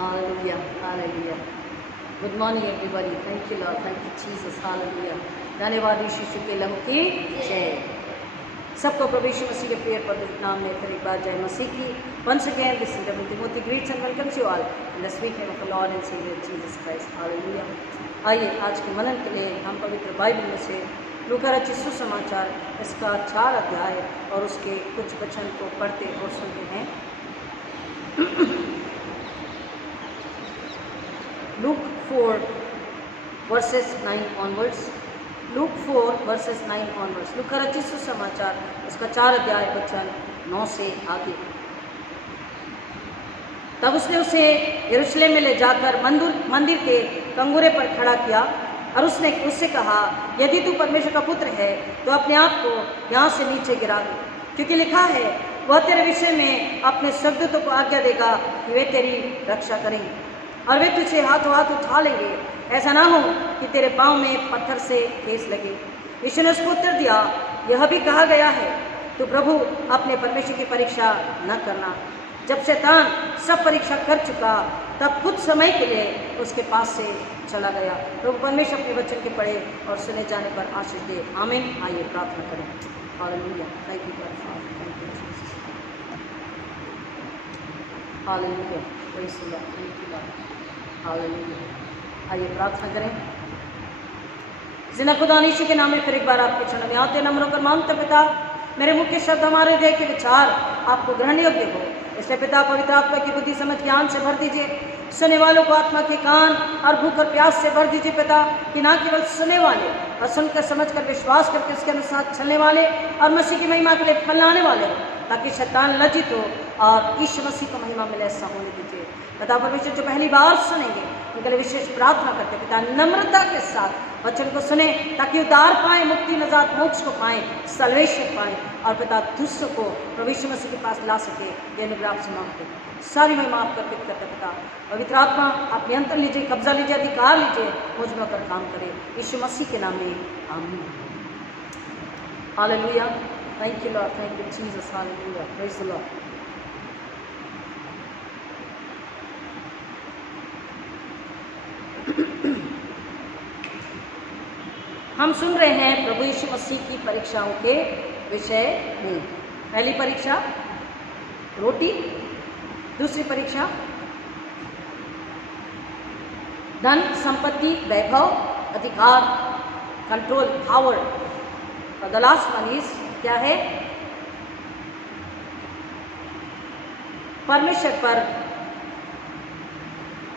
Hallelujah, hallelujah. Good morning everybody. Thank you Lord. Thank you Jesus. Hallelujah. धन्यवाद यीशु यीशु के लहू की जय। सबको प्रभु यीशु मसीह के प्रिय पवित्र नाम में फिर एक बार जय मसीह की। Once again, this is W. Timothy greets and welcomes you all in the sweet name of the Lord and Savior Jesus Christ. Hallelujah. आइए आज के मनन के लिए हम पवित्र बाइबल में से लूका रचित सुसमाचार इसका 4 अध्याय और उसके कुछ वचन को पढ़ते और सुनते हैं। Luke 4 verses 9 onwards. Luke 4 verses 9 onwards. लूका रचित सुसमाचार इसका 4 अध्याय वचन 9 से आगे। तब उसने उसे यरूशलेम में ले जाकर मंदिर के कंगूरे पर खड़ा किया और उसने उससे कहा, यदि तू परमेश्वर का पुत्र है तो अपने आप को यहाँ से नीचे गिरा दे, क्योंकि लिखा है वह तेरे विषय में अपने स्वर्गदूतों को आज्ञा देगा कि वे तेरी रक्षा करेंगे और वे तुझे हाथों हाथ उठा लेंगे, ऐसा ना हो कि तेरे पाँव में पत्थर से ठेस लगे। यीशु ने उसको उत्तर दिया, यह भी कहा गया है तो प्रभु अपने परमेश्वर की परीक्षा न करना। जब शैतान सब परीक्षा कर चुका तब कुछ समय के लिए उसके पास से चला गया। प्रभु परमेश्वर अपने वचन के पढ़े और सुने जाने पर आशीष दे। आमीन। आइए प्रार्थना करें। Hallelujah. Thank you God father, thank you Jesus. Hallelujah, praise the Lord, thank you Lord. Hallelujah. आइए प्रार्थना करें। जिन्ना खुदा यीशु के नाम में फिर एक बार आपके चरणों में आते नम्र होकर मांगते पिता, मेरे मुख्य शब्द हमारे हृदय के विचार आपको ग्रहण योग्य हो, इसलिए पिता पवित्र आत्मा की बुद्धि समझ ज्ञान से भर दीजिए। सुनने वालों को आत्मा के कान और भूख और प्यास से भर दीजिए पिता, कि ना केवल सुनने वाले और सुनकर समझकर विश्वास करके उसके अनुसार चलने वाले और मसीह की महिमा के लिए फैलाने वाले हो, ताकि शैतान लज्जित हो और यीशु मसीह को महिमा मिले। ऐसा होने दीजिए पिता परमेश्वर। जो पहली बार सुनेंगे उनके लिए विशेष प्रार्थना करते पिता, नम्रता के साथ वचन को सुने ताकि उद्धार पाएं, मुक्ति नजात मोक्ष को पाएं, सल्वेशन पाएं और पिता दूसरों को प्रभु यीशु मसीह के पास ला सके। ये अनुग्रह आपसे मांगते सारी महिमा आप अर्पित करते पिता। पवित्र आत्मा आप नियंत्रण लीजिए, कब्जा लीजिए, अधिकार लीजिए, मुझ में होकर काम करें यीशु मसीह के नाम में आमीन। Hallelujah. Thank you Lord, thank you Jesus. Hallelujah, praise the Lord. हम सुन रहे हैं प्रभु यीशु मसीह की परीक्षाओं के विषय में। पहली परीक्षा रोटी, दूसरी परीक्षा धन संपत्ति वैभव अधिकार कंट्रोल पावर, और द लास्ट वन इज क्या है? परमेश्वर पर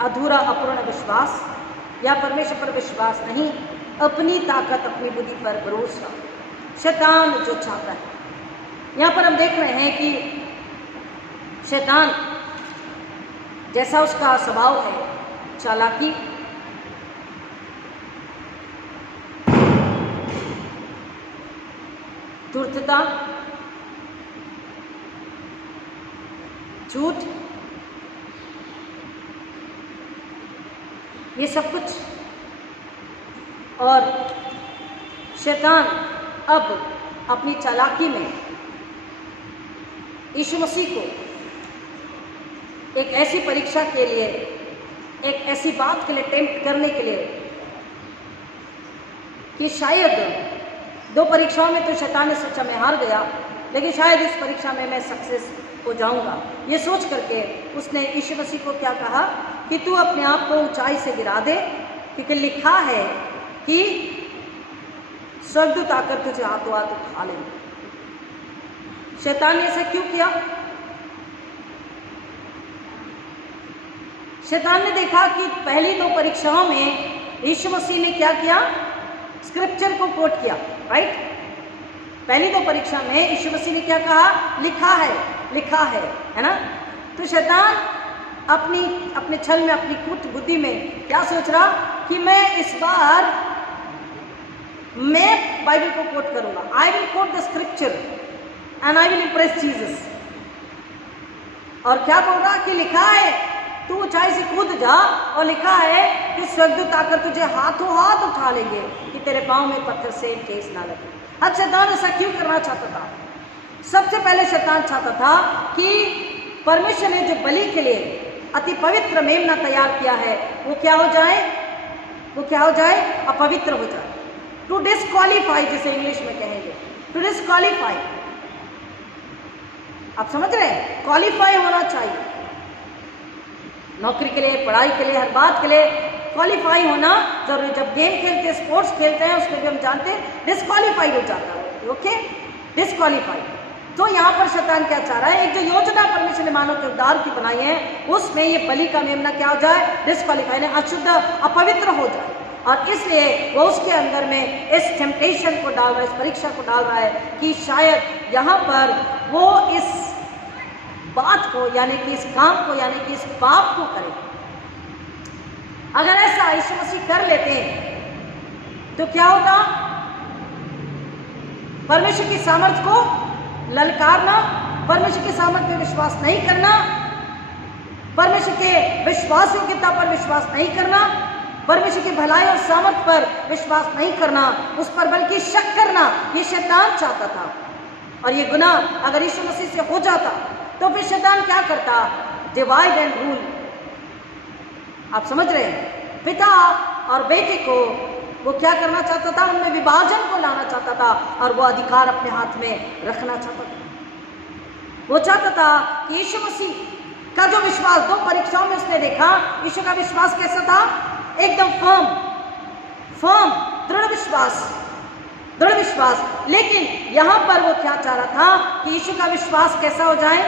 अधूरा अपूर्ण विश्वास या परमेश्वर पर विश्वास नहीं, अपनी ताकत अपनी बुद्धि पर भरोसा, शैतान जो चाहता है। यहाँ पर हम देख रहे हैं कि शैतान जैसा उसका स्वभाव है, चालाकी, धूर्तता, झूठ, ये सब कुछ, और शैतान अब अपनी चालाकी में यीशु मसीह को एक ऐसी परीक्षा के लिए, एक ऐसी बात के लिए टेम्प्ट करने के लिए कि शायद 2 परीक्षाओं में तो शैतान ने सोचा मैं हार गया, लेकिन शायद इस परीक्षा में मैं सक्सेस हो जाऊंगा। ये सोच करके उसने यीशु मसीह को क्या कहा कि तू अपने आप को ऊंचाई से गिरा दे, क्योंकि लिखा है कि स्वर्गदूत आकर तुझे हाथों हाथ उठा लेंगे। शैतान ने ऐसा क्यों किया? शैतान ने देखा कि पहली 2 परीक्षाओं में यीशु मसीह ने क्या किया? स्क्रिप्चर को कोट किया, राइट? पहली 2 परीक्षा में यीशु मसीह ने क्या कहा? लिखा है ना? तो शैतान अपने छल में, अपनी कुट बुद्धि में क्या सोच रहा कि मैं इस बार मैं बाइबल को कोट करूंगा, I will quote the scripture and I will impress Jesus. और क्या बोल रहा कि लिखा है तू ऊंचाई से कूद जा, और लिखा है कि स्वर्गदूत आकर तुझे हाथों हाथ उठा लेंगे कि तेरे पाँव में पत्थर से ठेस ना लगे। अब शैतान ऐसा क्यों करना चाहता था? सबसे पहले शैतान चाहता था कि परमेश्वर ने जो बलि के लिए अति पवित्र मेमना तैयार किया है, वो क्या हो जाए? वो क्या हो जाए? अपवित्र हो जाए। टू डिस्क्वालीफाई, जिसे इंग्लिश में कहेंगे, टू डिस्क्वालीफाई। आप समझ रहे हैं? क्वालिफाई होना चाहिए नौकरी के लिए, पढ़ाई के लिए, हर बात के लिए क्वालिफाई होना जरूरी। जब गेम खेलते हैं, स्पोर्ट्स खेलते हैं, उसमें भी हम जानते हैं डिस्क्वालीफाई हो जाता है। Okay, disqualify. तो यहाँ पर शैतान क्या चाह रहा है? एक जो योजना परमेश्वर ने मानव के उद्धार की बनाई है, उसमें ये बलि का मेमना क्या हो जाए? डिस्क्वालीफाई, अशुद्ध, अपवित्र हो जाए। और इसलिए वो उसके अंदर में इस टेम्पटेशन को डाल रहा है, इस परीक्षा को डाल रहा है कि शायद यहाँ पर वो इस बात को, यानी कि इस काम को, यानी कि इस पाप को करे। अगर ऐसा यीशु मसीह कर लेते हैं तो क्या होगा? परमेश्वर की सामर्थ को ललकारना, परमेश्वर की सामर्थ में विश्वास नहीं करना, परमेश्वर के विश्वास योग्यता पर विश्वास नहीं करना, परमेश्वर की भलाई और सामर्थ पर विश्वास नहीं करना, उस पर बल्कि शक करना, ये शैतान चाहता था। और ये गुनाह अगर यीशु मसीह से हो जाता तो फिर शैतान क्या करता? Divide and rule. आप समझ रहे हैं? पिता और बेटे को वो क्या करना चाहता था? उनमें विभाजन को लाना चाहता था और वो अधिकार अपने हाथ में रखना चाहता था। वो चाहता था कि यीशु मसीह का जो विश्वास, 2 परीक्षाओं में उसने देखा, यीशु का विश्वास कैसा था? एकदम फर्म, दृढ़ विश्वास। लेकिन यहां पर वो क्या चाह रहा था कि यीशु का विश्वास कैसा हो जाए?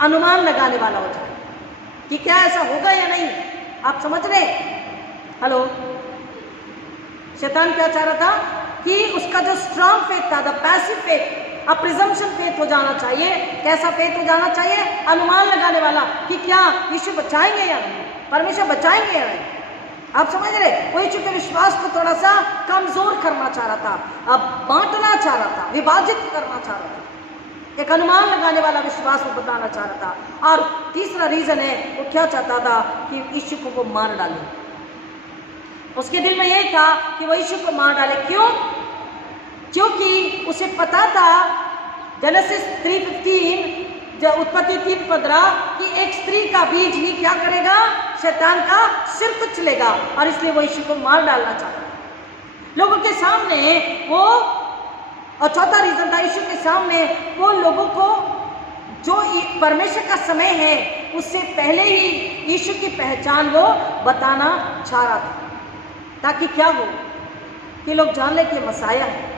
अनुमान लगाने वाला हो जाए कि क्या ऐसा होगा या नहीं। आप समझ रहे? हेलो, शैतान क्या चाह रहा था कि उसका जो स्ट्रांग फेथ था, द पैसिव फेथ, अब प्रिजम्पशन फेथ हो जाना चाहिए। कैसा फेथ हो जाना चाहिए? अनुमान लगाने वाला कि क्या यीशु बचाएंगे या नहीं, परमेश्वर बचाएंगे या नहीं। आप समझ रहे? वो यीशु के विश्वास को थोड़ा सा कमजोर करना चाह रहा था, अब बांटना चाह रहा था, विभाजित करना चाह रहा था। एक अनुमान लगाने वाला विश्वास वो बताना चाह रहा था। और तीसरा रीजन है, वो क्या चाहता था कि यीशु को वो मार डाले। उसके दिल में यही था कि वो यीशु को मार डाले। क्यों? क्योंकि उसे पता था, जेनेसिस 3:15, जो उत्पत्ति 3:15, कि एक स्त्री का बीज ही क्या करेगा? शैतान का सिर कुचलेगा। और इसलिए वो यीशु को मार डालना चाहता था लोगों के सामने वो। और चौथा रीजन था, यीशु के सामने वो लोगों को जो परमेश्वर का समय है उससे पहले ही यीशु की पहचान वो बताना चाह रहा था, ताकि क्या हो कि लोग जान ले कि मसाया है।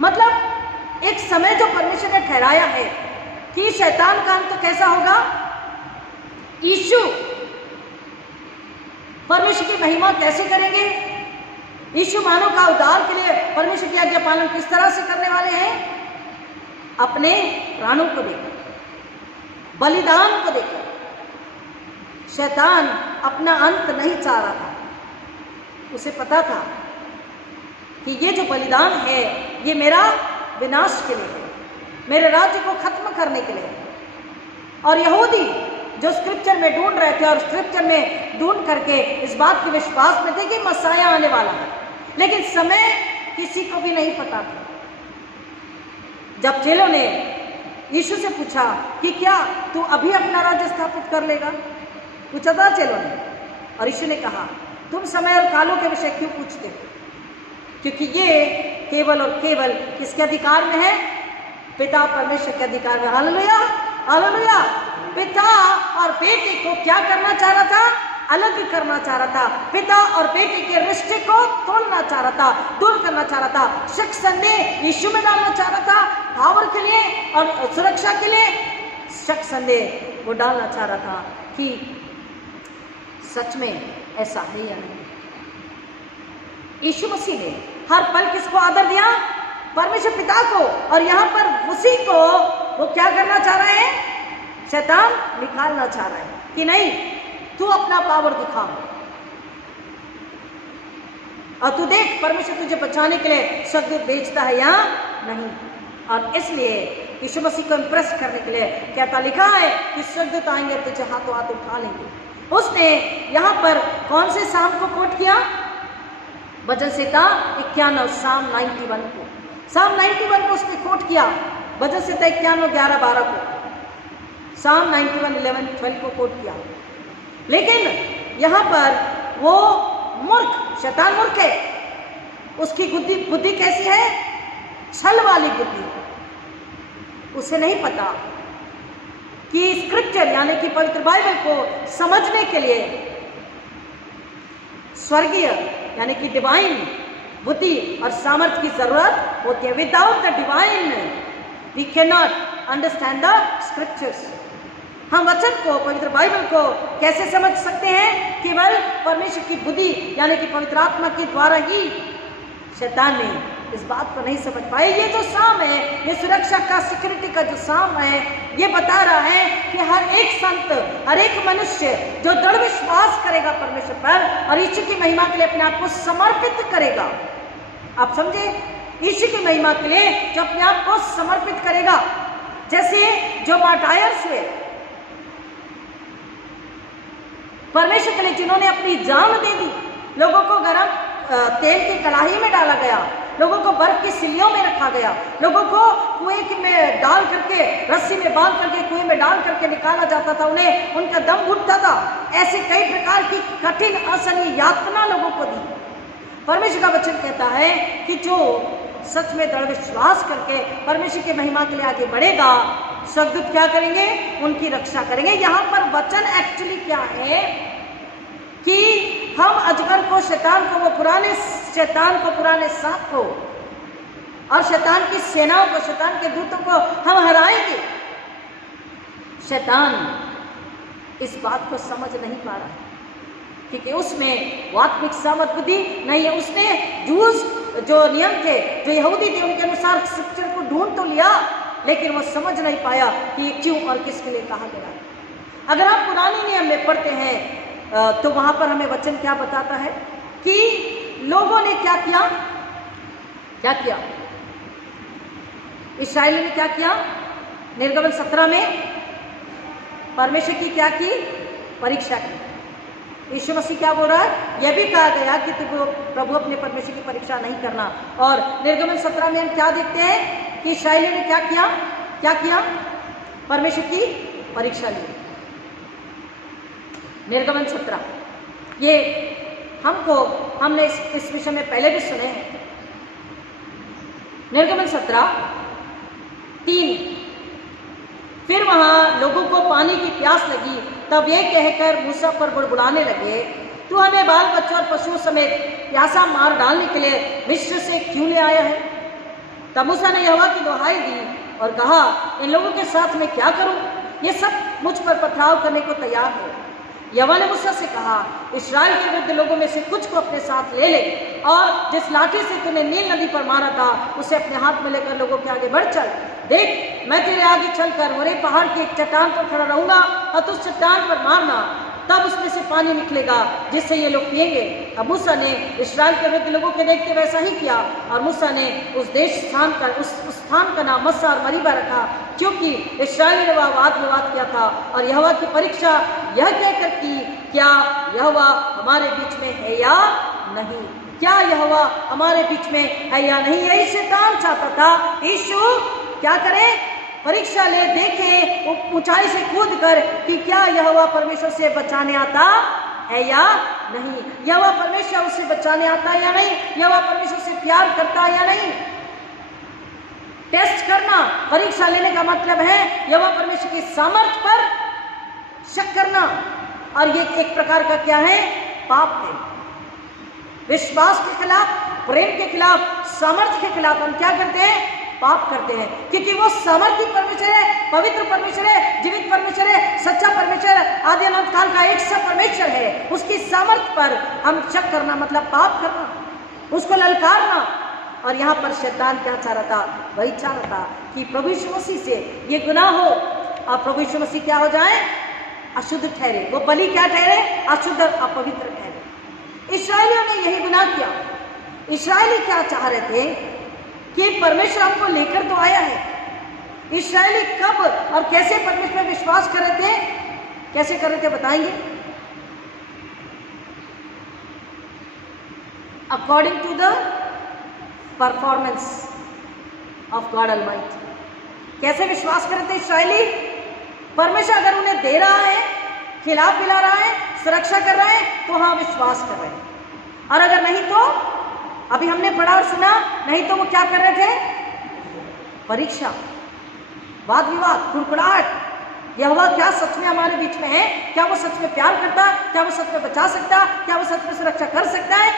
मतलब एक समय जो परमेश्वर ने ठहराया है कि शैतान का अंत कैसा होगा? यीशु परमेश्वर की महिमा कैसे करेंगे? यीशु मानव का उद्धार के लिए परमेश्वर की आज्ञा पालन किस तरह से करने वाले हैं? अपने प्राणों को देकर, बलिदान को देकर। शैतान अपना अंत नहीं चाह रहा था। उसे पता था कि ये जो बलिदान है ये मेरा विनाश के लिए है, मेरे राज्य को खत्म करने के लिए है। और यहूदी जो स्क्रिप्चर में ढूंढ रहे थे और स्क्रिप्चर में ढूंढ करके इस बात के विश्वास में थे कि मसाया आने वाला है, लेकिन समय किसी को भी नहीं पता था। जब चेलों ने यीशु से पूछा कि क्या तू अभी अपना राज्य स्थापित कर लेगा, पूछा था चेलों ने, और यीशु ने कहा तुम समय और कालों के विषय क्यों पूछते हो? क्योंकि ये केवल और केवल किसके अधिकार में है? पिता परमेश्वर के अधिकार में। Hallelujah, hallelujah. पिता और बेटे को क्या करना चाह रहा था? अलग करना चाह रहा था। पिता और बेटे के रिश्ते को तोड़ना चाह रहा था, दूर करना चाह रहा था। शक संदेह यीशु में डालना चाह रहा था, पावर के लिए और सुरक्षा के लिए शक संदेह वो डालना चाह रहा था कि सच में ऐसा है या नहीं। यीशु मसीह ने हर पल किसको आदर दिया? परमेश्वर पिता को। और यहाँ पर उसी को वो क्या करना चाह रहे हैं? शैतान निकालना चाह रहा है कि नहीं, तू अपना पावर दिखा और तू देख परमेश्वर तुझे बचाने के लिए स्वर्गदूत भेजता है या नहीं। और इसलिए यीशु मसीह को इम्प्रेस करने के लिए कहता लिखा है कि स्वर्गदूत आएंगे तुझे हाथों हाथ उठा लेंगे। उसने यहाँ पर कौन से साम को कोट किया? भजन संहिता 91, साम 91 को, साम 91 को उसने कोट किया। भजन संहिता 91, 11, 12 को साम 91:11-12 को कोट किया। लेकिन यहाँ पर वो मूर्ख, शैतान मूर्ख है, उसकी बुद्धि कैसी है? छल वाली बुद्धि। उसे नहीं पता कि स्क्रिप्चर यानी कि पवित्र बाइबल को समझने के लिए स्वर्गीय यानी कि डिवाइन बुद्धि और सामर्थ्य की जरूरत होती है। Without the divine we can not understand the scriptures. हम वचन को, पवित्र बाइबल को कैसे समझ सकते हैं? केवल परमेश्वर की बुद्धि यानी कि पवित्र आत्मा के द्वारा ही। शैतान ने इस बात को नहीं समझ पाए। ये जो साम है, ये सुरक्षा का, सिक्योरिटी का जो साम है, ये बता रहा है कि हर एक संत, हर एक मनुष्य जो दृढ़ विश्वास करेगा परमेश्वर पर और ईश्वर की महिमा के लिए अपने आप को समर्पित करेगा। आप समझे? ईश्वर की महिमा के लिए जो अपने आप को समर्पित करेगा, जैसे जो मार्टायर्स हुए परमेश्वर के लिए, जिन्होंने अपनी जान दे दी, लोगों को गर्म तेल की कड़ाही में डाला गया, लोगों को बर्फ की सिल्लियों में रखा गया, लोगों को कुएं में डाल करके, रस्सी में बांध करके कुएं में डाल करके निकाला जाता था, उन्हें उनका दम घुटता था। ऐसे कई प्रकार की कठिन असहनीय यातना लोगों को दी। परमेश्वर का वचन कहता है कि जो सच में दृढ़ विश्वास करके परमेश्वर की महिमा के लिए आगे बढ़ेगा, स्वर्गदूत क्या करेंगे? उनकी रक्षा करेंगे। यहाँ पर वचन एक्चुअली क्या है कि हम अजगर को, शैतान को, वो पुराने शैतान को, पुराने सांप को और शैतान की सेनाओं को, शैतान के दूतों को हम हराएंगे। शैतान इस बात को समझ नहीं पा रहा क्योंकि उसमें वो आत्मिक सामर्थ बुद्धि नहीं है। उसने जूस जो नियम थे, जो यहूदी थे, उनके अनुसार स्क्रिप्चर को ढूंढ तो लिया, लेकिन वो समझ नहीं पाया कि क्यों और किसके लिए कहा गया। अगर आप पुराने नियम में पढ़ते हैं तो वहां पर हमें वचन क्या बताता है कि लोगों ने क्या किया? क्या किया? इस्राएल ने क्या किया? निर्गमन 17 में परमेश्वर की क्या की? परीक्षा की। यीशु मसीह क्या बोल रहा है? यह भी कहा गया कि तुम प्रभु अपने परमेश्वर की परीक्षा नहीं करना। और निर्गमन 17 में हम क्या देखते हैं कि इस्राएलियों ने क्या किया? क्या किया? परमेश्वर की परीक्षा ली। निर्गमन 17, ये हमने इस विषय में पहले भी सुने हैं। निर्गमन 17:3, फिर वहां लोगों को पानी की प्यास लगी, तब ये कहकर मूसा पर बुड़बुड़ाने लगे, तू हमें बाल बच्चों और पशुओं समेत प्यासा मार डालने के लिए मिस्र से क्यों ले आया है? तब मूसा ने यहोवा की दुहाई दी और कहा, इन लोगों के साथ मैं क्या करूं? ये सब मुझ पर पथराव करने को तैयार है। यहोवा ने मूसा से कहा, इस्राएल के वृद्ध लोगों में से कुछ को अपने साथ ले ले और जिस लाठी से तूने नील नदी पर मारा था उसे अपने हाथ में लेकर लोगों के आगे बढ़ चल। देख, मैं तेरे आगे चलकर मोरे पहाड़ की एक चट्टान पर खड़ा रहूंगा और तुझ चट्टान पर मारना, तब उसमें से पानी निकलेगा जिससे ये लोग पिएंगे। अब मूसा ने इस्राएल के वृद्ध लोगों के देखते वैसा ही किया और मूसा ने उस स्थान का नाम मस्सा और मरीबा रखा, क्योंकि इस्राएल ने वह वाद विवाद किया था और यहोवा की परीक्षा यह कहकर की, क्या यहोवा हमारे बीच में है या नहीं? क्या यहोवा हमारे बीच में है या नहीं? यही शैतान चाहता था यीशु क्या करे? परीक्षा ले, देखे ऊंचाई से कूद कर कि क्या यहोवा परमेश्वर से बचाने आता है या नहीं, यहोवा परमेश्वर उससे बचाने आता है या नहीं, यहोवा परमेश्वर से प्यार करता है या नहीं। टेस्ट करना, परीक्षा लेने का मतलब है यहोवा परमेश्वर की सामर्थ्य पर शक करना, और ये एक प्रकार का क्या है? पाप है। विश्वास के खिलाफ, प्रेम के खिलाफ, सामर्थ्य के खिलाफ हम क्या करते हैं? पाप करते हैं, क्योंकि वो सामर्थ्य परमेश्वर है, पवित्र परमेश्वर है, जीवित परमेश्वर है, सच्चा परमेश्वर, आदि अनंत काल का एक सब परमेश्वर है। उसकी सामर्थ्य पर हम शक करना मतलब पाप करना, उसको ललकारना। और यहाँ पर शैतान क्या चाह रहा था? वही चाह रहा था कि प्रभु यीशु मसीह से ये गुनाह हो और प्रभु यीशु मसीह क्या हो जाए? अशुद्ध ठहरे, वो बलि क्या ठहरे? अशुद्ध, अपवित्र ठहरे। इस्राएलियों ने यही गुनाह किया। इस्राएली क्या चाह रहे थे कि परमेश्वर हमको लेकर तो आया है। इस्राएली कब और कैसे परमेश्वर में विश्वास कर रहे थे? कैसे कर रहे थे बताएंगे? According to the performance of God Almighty. कैसे विश्वास कर रहे थे इस्राएली? परमेश्वर अगर उन्हें दे रहा है, खिला पिला रहा है, सुरक्षा कर रहा है, तो हाँ विश्वास कर रहे हैं। और अगर नहीं तो, अभी हमने पढ़ा और सुना, नहीं तो वो क्या कर रहे थे? परीक्षा, वाद विवाद, कुड़कुड़ाहट। यहोवा क्या सच में हमारे बीच में है? क्या वो सच में प्यार करता? क्या वो सच में बचा सकता? क्या वो सच में सुरक्षा कर सकता है?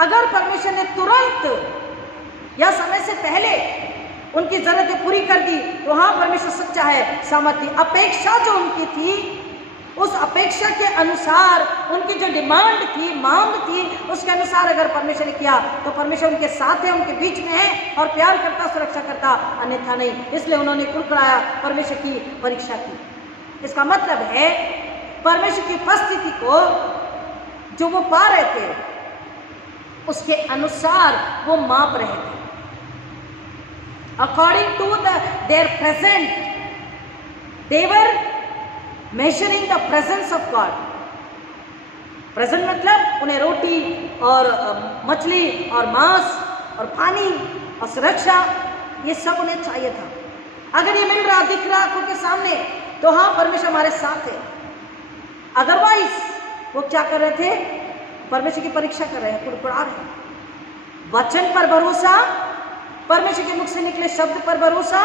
अगर परमेश्वर ने तुरंत या समय से पहले उनकी जरूरतें पूरी कर दी, तो हाँ परमेश्वर सच्चा है, सामर्थ्य। अपेक्षा जो उनकी थी, उस अपेक्षा के अनुसार उनकी जो डिमांड थी, मांग थी, उसके अनुसार अगर परमेश्वर ने किया, तो परमेश्वर उनके साथ है, उनके बीच में है और प्यार करता, सुरक्षा करता, अन्यथा नहीं। इसलिए उन्होंने कुड़कुड़ाया, परमेश्वर की परीक्षा की। इसका मतलब है परमेश्वर की उपस्थिति को जो वो पा रहे थे, उसके अनुसार वो माप रहे थे। According to their present, they were measuring the presence of God. Present मतलब उन्हें रोटी और मछली और मांस और पानी और सुरक्षा, ये सब उन्हें चाहिए था। अगर ये मिल रहा, दिख रहा आंखों के सामने, तो हाँ परमेश्वर हमारे साथ है। अदरवाइज वो क्या कर रहे थे? परमेश्वर की परीक्षा कर रहे हैं, कुड़कुड़ा रहे हैं। वचन पर भरोसा, परमेश्वर के मुख से निकले शब्द पर भरोसा,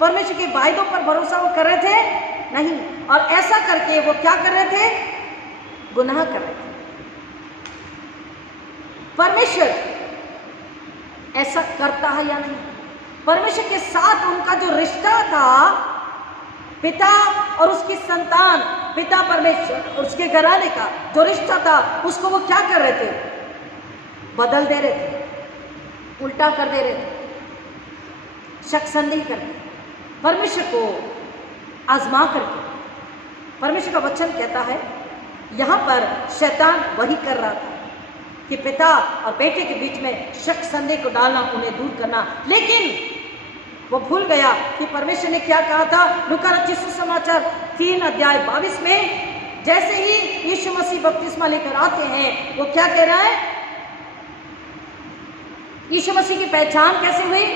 परमेश्वर के वायदों पर भरोसा वो कर रहे थे नहीं। और ऐसा करके वो क्या कर रहे थे? गुनाह कर रहे थे। परमेश्वर ऐसा करता है या नहीं? परमेश्वर के साथ उनका जो रिश्ता था, पिता और उसकी संतान, पिता परमेश्वर और उसके घराने का जो रिश्ता था, उसको वो क्या कर रहे थे? बदल दे रहे थे, उल्टा कर दे रहे थे, शक संदेह करके, परमेश्वर को आजमा करके। परमेश्वर का वचन कहता है, यहाँ पर शैतान वही कर रहा था कि पिता और बेटे के बीच में शक संदेह को डालना, उन्हें दूर करना। लेकिन वो भूल गया कि परमेश्वर ने क्या कहा था। लूका रचित सुसमाचार 3 अध्याय 22 में, जैसे ही यीशु मसीह बपतिस्मा लेकर आते हैं, वो क्या कह रहा है? यीशु मसीह की पहचान कैसे हुई?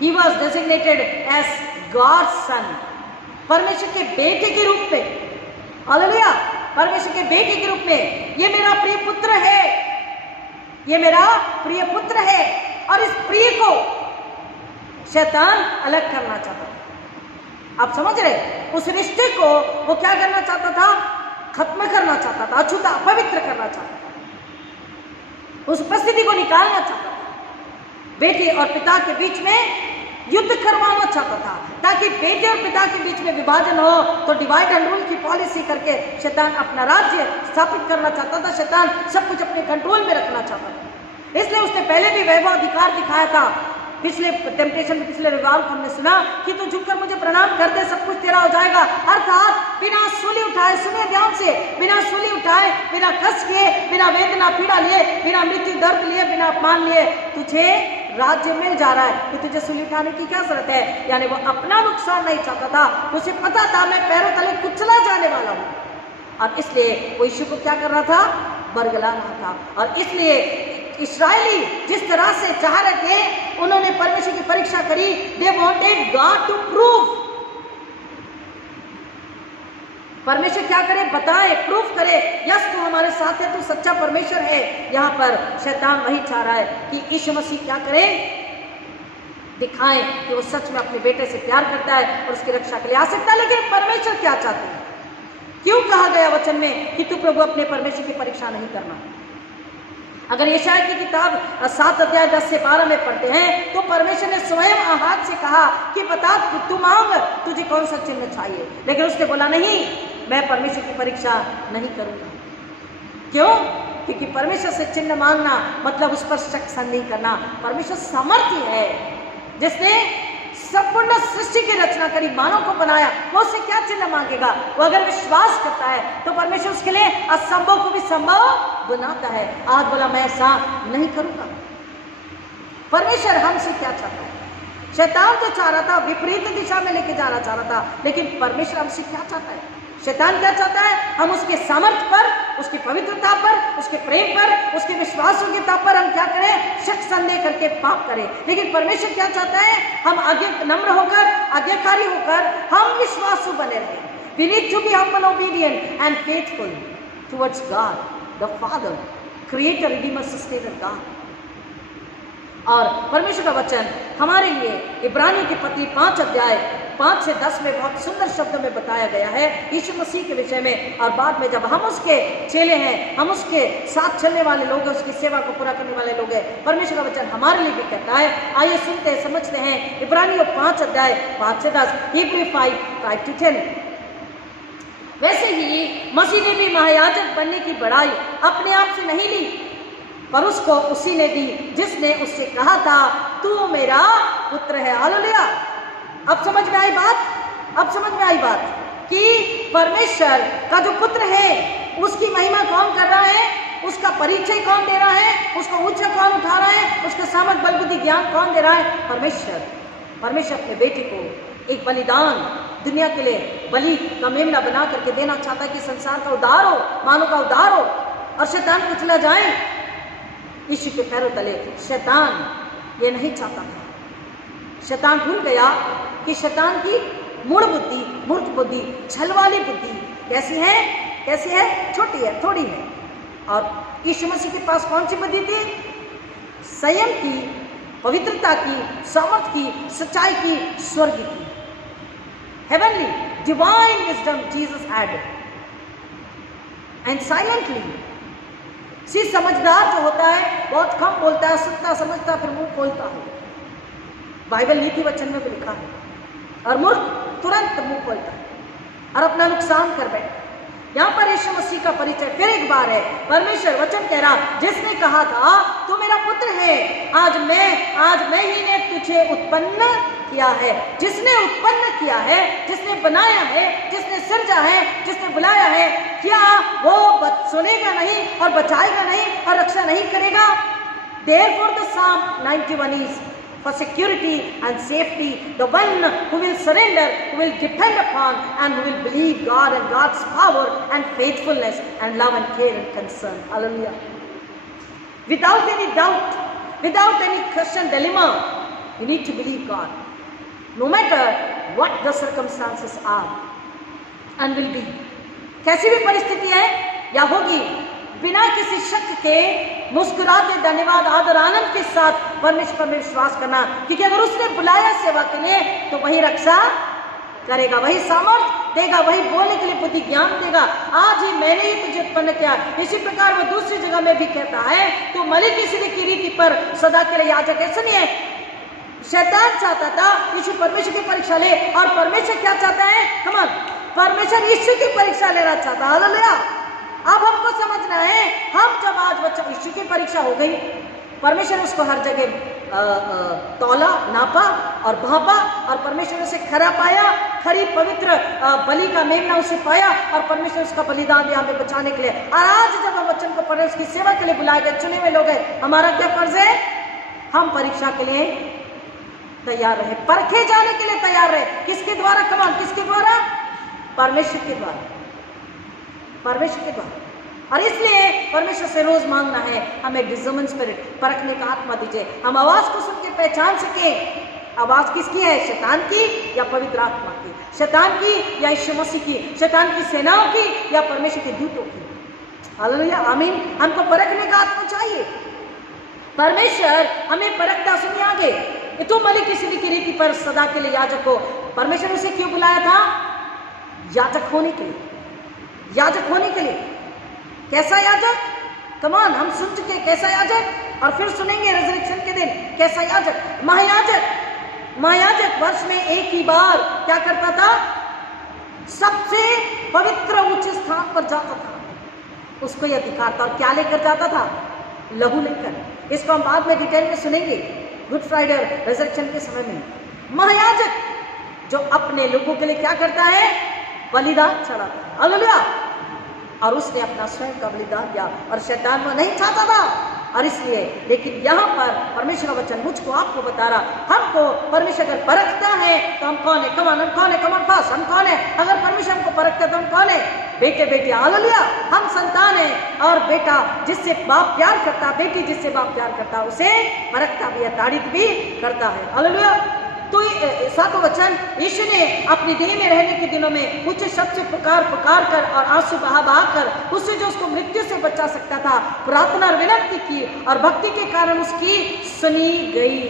He was designated as God's son, परमेश्वर के बेटे के रूप में। हालेलुया, परमेश्वर के बेटे के रूप में, ये मेरा प्रिय पुत्र है, ये मेरा प्रिय पुत्र है। और इस प्रिय को शैतान अलग करना चाहता था। आप समझ रहे? उस रिश्ते को वो क्या करना चाहता था? खत्म करना चाहता था, अछूता, अपवित्र करना चाहता था, उस उपस्थिति को निकालना चाहता था। बेटे और पिता के बीच में युद्ध करवाना चाहता था, ताकि बेटे और पिता के बीच में विभाजन हो। तो डिवाइड एंड रूल की पॉलिसी करके शैतान अपना राज्य स्थापित करना चाहता था, शैतान सब कुछ अपने कंट्रोल में रखना चाहता था। इसलिए उसने पहले भी वैभव अधिकार दिखाया था। पिछले टेम्पटेशन में, पिछले रविवार को हमने सुना कि तू झुककर मुझे प्रणाम कर दे, सब कुछ तेरा हो जाएगा। अर्थात बिना सूली उठाए, सुनिए ध्यान से, बिना सूली उठाए, बिना कष्ट किए, बिना वेदना पीड़ा लिए, बिना मृत्यु दर्द लिए, बिना अपमान लिए तुझे राज्य मिल जा रहा है। कि तुझे सूली उठाने की क्या जरूरत है? यानी वो अपना नुकसान नहीं चाहता था, उसे पता था मैं पैरों तले कुचला जाने वाला हूँ। और इसलिए वो यीशु को क्या कर रहा था? बरगला रहा था। और इसलिए इस्राएली जिस तरह से चाह रहे थे, उन्होंने परमेश्वर की परीक्षा करी। They wanted God to prove. परमेश्वर क्या करे? बताए, प्रूफ करे, यस तू हमारे साथ है, तू सच्चा परमेश्वर है। यहाँ पर शैतान वही चाह रहा है कि यीशु मसीह क्या करे? दिखाएं कि वो सच में अपने बेटे से प्यार करता है और उसकी रक्षा के लिए आ सकता है। लेकिन परमेश्वर क्या चाहते हैं? क्यों कहा गया वचन में कि तू प्रभु अपने परमेश्वर की परीक्षा नहीं करना? अगर यशायाह की किताब 7 अध्याय 10 से 12 में पढ़ते हैं, तो परमेश्वर ने स्वयं आहाज से कहा कि बता तू मांग, तुझे कौन सा चिन्ह चाहिए। लेकिन उसने बोला नहीं, मैं परमेश्वर की परीक्षा नहीं करूंगा। क्यों? क्योंकि परमेश्वर से चिन्ह मांगना मतलब उस पर शक संदेह करना। परमेश्वर सामर्थ्य है, जिसने संपूर्ण सृष्टि की रचना करी, मानव को बनाया, वो उससे क्या चिन्ह मांगेगा? वो अगर विश्वास करता है तो परमेश्वर उसके लिए असंभव को भी संभव बनाता है। आज बोला मैं ऐसा नहीं करूंगा। परमेश्वर हमसे क्या चाहता है? शैतान जो चाह रहा था विपरीत दिशा में लेके जाना चाह रहा था, लेकिन परमेश्वर हमसे क्या चाहता है? शैतान क्या चाहता है? हम उसके सामर्थ्य पर, उसकी पवित्रता पर, उसके प्रेम पर, उसके विश्वास योग्यता पर हम क्या करें? शक संदेह करके पाप करें। लेकिन परमेश्वर क्या चाहता है? हम आगे नम्र होकर, आज्ञाकारी होकर हम विश्वासु बने रहें। We need to be humble, obedient and faithful towards God, the Father, Creator, Redeemer, Sustainer God. और परमेश्वर का वचन हमारे लिए इब्रानियों की पत्री 5 अध्याय 5 से 10 में बहुत सुंदर शब्दों में बताया गया है यीशु मसीह के विषय में। और बाद में जब हम उसके चेले हैं, हम उसके साथ चलने वाले लोग हैं, उसकी सेवा को पूरा करने वाले लोग हैं, परमेश्वर का वचन हमारे लिए भी कहता है। आइए सुनते हैं, समझते हैं। इब्रानियों 5 अध्याय 5 से 10, Hebrew 5:5-10। वैसे ही मसीह ने भी महायाजक बनने की बड़ाई अपने आप से नहीं ली, पर उसको उसी ने दी जिसने उससे कहा था, तू मेरा पुत्र है। हालेलुया। अब समझ में आई बात? अब समझ में आई बात कि परमेश्वर का जो पुत्र है उसकी महिमा कौन कर रहा है? उसका परिचय कौन दे रहा है? उसको ऊंचा कौन उठा रहा है? उसका सामर्थ, बल, बुद्धि, ज्ञान कौन दे रहा है? परमेश्वर। परमेश्वर अपने बेटे को एक बलिदान दुनिया के लिए बलि का मेमना बना करके देना चाहता है कि संसार का उद्धार हो, मानव का उद्धार हो और शैतान कुचला जाए। यीशु के पैरों तले शैतान ये नहीं चाहता था। शैतान भूल गया कि शैतान की मूढ़ बुद्धि, मूर्ख बुद्धि, छल वाली बुद्धि कैसी है? कैसी है? छोटी है, थोड़ी है। और यीशु मसीह के पास कौन सी बुद्धि थी? संयम की, पवित्रता की, सामर्थ की, सच्चाई की, स्वर्ग की, heavenly divine wisdom Jesus had. And silently see समझदार जो होता है बहुत कम बोलता है, सुनता समझता फिर मुंह खोलता है। बाइबल नीति वचन में भी लिखा है। और मूर्ख तुरंत मुंह खोलता है और अपना नुकसान कर बैठता है। यहाँ पर यीशु मसीह का परिचय फिर एक बार है। परमेश्वर वचन कह रहा, जिसने कहा था तू मेरा पुत्र है, आज मैं ही ने तुझे उत्पन्न किया है। जिसने उत्पन्न किया है, जिसने बनाया है, जिसने सृजा है, जिसने बुलाया है, क्या वो सुनेगा नहीं और बचाएगा नहीं और रक्षा नहीं करेगा? Therefore the Psalm 91 is for security and safety, the one who will surrender, who will depend upon and who will believe God and God's power and faithfulness and love and care and concern. Hallelujah. Without any doubt, without any question, dilemma, you need to believe God. No matter what the circumstances are and will be. कैसी भी परिस्थिति है या होगी, बिना किसी शक के मुस्कुराते धन्यवाद, आदर, आनंद के साथ परमेश्वर में विश्वास करना, क्योंकि अगर उसने बुलाया सेवा के लिए तो वही रक्षा करेगा, वही सामर्थ देगा, वही बोलने के लिए बुद्धि ज्ञान देगा। आज ही मैंने ही तुझे उत्पन्न किया। इसी प्रकार वो दूसरी जगह में भी कहता है, तो मलिकिसिदक की रीति पर सदा के लिए याजक है। सुनिए, शैतान चाहता था यीशु परमेश्वर की परीक्षा ले, और परमेश्वर क्या चाहता है? कमान, परमेश्वर यीशु की परीक्षा लेना चाहता। हालेलुया। अब हमको समझना है, हम जब आज बच्चा यीशु की परीक्षा हो गई, परमेश्वर उसको हर जगह तौला, नापा और भापा, और परमेश्वर उसे खरा पाया, खरी पवित्र बलि का मेमना उसे पाया, और परमेश्वर उसका बलिदान दिया हमें बचाने के लिए। और आज जब हम वचन को पढ़े, उसकी सेवा के लिए बुलाए गए, चुने हुए लोग हैं, हमारा क्या फर्ज है? हम परीक्षा के लिए तैयार रहे, परखे जाने के लिए तैयार रहे। किसके द्वारा? कमान, किसके द्वारा? परमेश्वर के द्वारा, परमेश्वर के द्वारा। और इसलिए परमेश्वर से रोज मांगना है, हमें डिसर्निंग स्पिरिट, परखने का आत्मा दीजिए। हम आवाज को सुन के पहचान सकें, आवाज किसकी है? शैतान की या पवित्र आत्मा की? शैतान की या यीशु मसीह की? शैतान की सेनाओं की या परमेश्वर के दूतों की? हालेलुया, आमीन। हमको परखने का आत्मा चाहिए। परमेश्वर हमें परखता। सुनिए आगे, तू मलिकिसिदक की रीति पर सदा के लिए याजक हो। परमेश्वर उसे क्यों बुलाया था? याजक होने के लिए, याजक होने के लिए। कैसा याजक? कमान, हम सुन चुके कैसा याजक, और फिर सुनेंगे रिजरेक्शन के दिन कैसा याजक। महायाजक। महायाजक वर्ष में एक ही बार क्या करता था? सबसे पवित्र ऊंचे स्थान पर जाता था। उसको यह अधिकार था। और क्या लेकर जाता था? लहू लेकर। इसको हम बाद में डिटेल में सुनेंगे गुड फ्राइडे रिजरेक्शन के समय में। महायाजक जो अपने लोगों के लिए क्या करता है? बलिदान चढ़ाता है। हालेलुया। और उसने अपना स्वयं का बलिदान दिया, और शैतान वो नहीं चाहता था और इसलिए, लेकिन यहाँ पर परमेश्वर का वचन मुझको आपको बता रहा, हमको परमेश्वर अगर परखता है तो हम कौन है? कमान, हम कौन है? कमान पास, हम कौन है? अगर परमेश्वर हमको परखता तो हम कौन है? बेटे बेटी, हालेलुया, हम संतान है। और बेटा जिससे बाप प्यार करता, बेटी जिससे बाप प्यार करता, उसे परखता भी है, तारीफ भी करता है, हालेलुया। तो सातों वचन, यीशु ने अपनी देह में रहने के दिनों में ऊंचे शब्द से पुकार पुकार कर और आंसू बहा बहा कर उससे जो उसको मृत्यु से बचा सकता था, प्रार्थना और विनती की, और भक्ति के कारण उसकी सुनी गई।